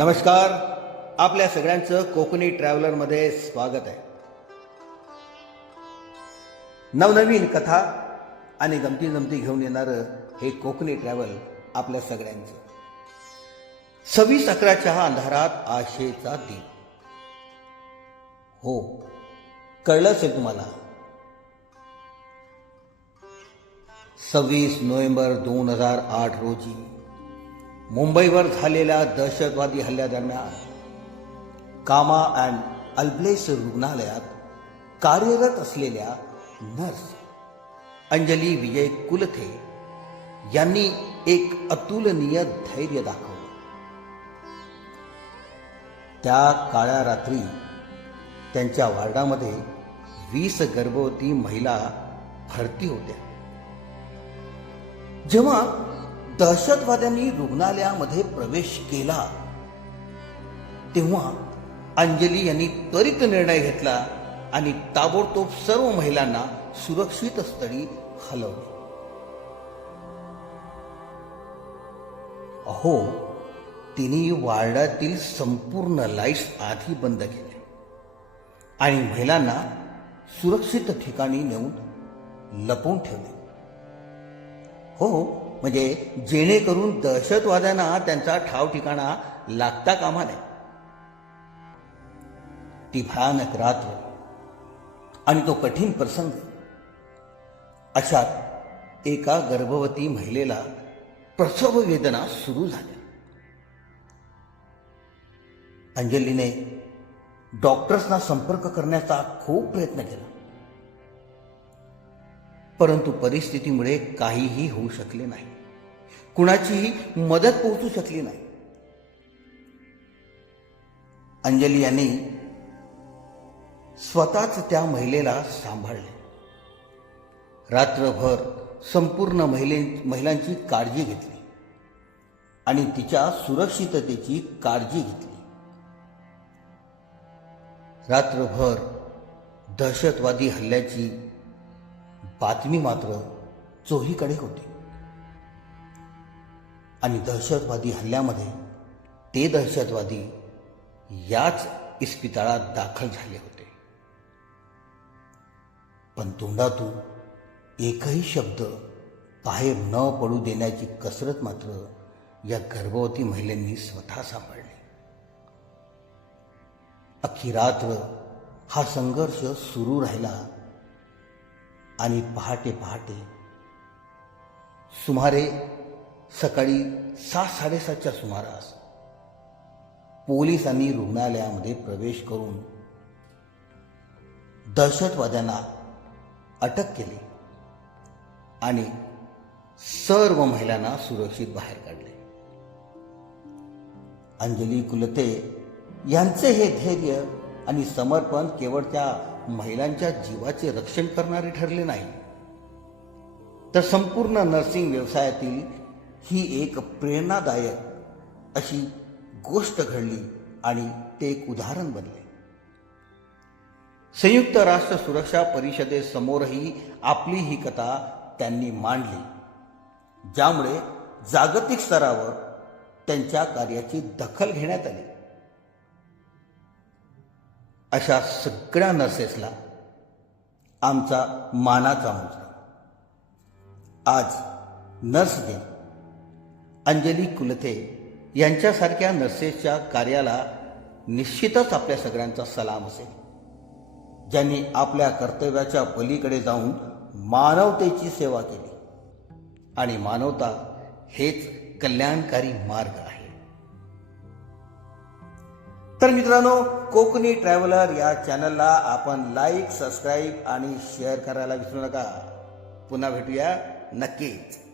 नमस्कार. आपल्या सगळ्यांचं कोकणी ट्रॅव्हलरमध्ये स्वागत आहे. नवनवीन कथा आणि गमती जमती घेऊन येणारं हे कोकणी ट्रॅव्हल आपल्या सगळ्यांचं. सव्वीस अकराच्या अंधारात आशेचा दीप हो कळलं असेल तुम्हाला? सव्वीस नोव्हेंबर दोन हजार आठ रोजी मुंबईवर झालेल्या दहशतवादी हल्ल्यादरम्यान कामा अँड अल्ब्लेस रुग्णालयात कार्यरत असलेल्या नर्स अंजली विजय कुलथे यांनी एक अतुलनीय धैर्य दाखवलं. त्या काळ्या रात्री त्यांच्या वार्डामध्ये वीस गर्भवती महिला भरती होत्या. जेव्हा दहशतवाद्यांनी रुग्णालयामध्ये प्रवेश केला. तेव्हा अंजली यांनी त्वरित निर्णय घेतला आणि ताबडतोब सर्व महिलांना सुरक्षित स्थळी हलवले. अहो तिने वार्डातील संपूर्ण लाईट्स आधी बंद केल्या आणि महिलांना सुरक्षित ठिकाणी नेऊन लपवून ठेवले. हो म्हणजे जेणेकरून दहशतवाद्यांना त्यांचा ठाव ठिकाणा लागता कामा नये. ती भयानक रात्र आणि तो कठीण प्रसंग अशात एका गर्भवती महिलेला प्रसव वेदना सुरू झाल्या. अंजलीने डॉक्टर्सना संपर्क करण्याचा खूप प्रयत्न केला. परंतु परिस्थितीमुळे काहीही होऊ शकले नाही. कुणाचीही मदत पोहोचू शकली नाही. अंजली यांनी स्वतःच त्या महिलेला सांभाळले. रात्रभर संपूर्ण महिले महिलांची काळजी घेतली. आणि तिच्या सुरक्षिततेची काळजी घेतली. रात्रभर दहशतवादी हल्ल्याची बातमी मात्र चोहीकडे होती. आणि दहशतवादी हल्ल्यामध्ये ते दहशतवादी याच इस्पितळात दाखल झाले होते. पण तोंडातून एकही शब्द बाहेर न पडू देण्याची कसरत मात्र या गर्भवती महिलांनी स्वतः सांभाळली. अख्खी रात्र हा संघर्ष सुरू राहिला आणि पहाटे पहाटे. सुमारे सकाळी सात साडेसातच्या सुमारास पोलिसांनी रुग्णालयामध्ये प्रवेश करून दहशतवाद्यांना अटक केली आणि सर्व महिलांना सुरक्षित बाहेर काढले. अंजली कुलते यांचे हे धैर्य आणि समर्पण केवळ त्या महिलांच्या जीवाचे रक्षण करणारे ठरले नाही. तर संपूर्ण नर्सिंग व्यवसायातील ही एक प्रेरणादायक अशी गोष्ट घडली आणि ते एक उदाहरण बनले. संयुक्त राष्ट्र सुरक्षा परिषदेसमोरही आपली ही कथा त्यांनी मांडली ज्यामुळे जागतिक स्तरावर त्यांच्या कार्याची दखल घेण्यात आली. अशा सगळ्या नर्सेसला आमचा मानाचा मुजरा. आज नर्स दिन. अंजली कुलते यांच्यासारख्या नर्सेसच्या कार्याला निश्चितच आपल्या सगळ्यांचा सलाम असेल. ज्यांनी आपल्या कर्तव्याच्या पलीकडे जाऊन मानवतेची सेवा केली. आणि मानवता हेच कल्याणकारी मार्ग आहे. तर मित्रांनो कोकणी ट्रॅव्हलर या चॅनलला आपण लाईक सबस्क्राईब आणि शेअर करायला विसरू नका. पुन्हा भेटूया नक्कीच.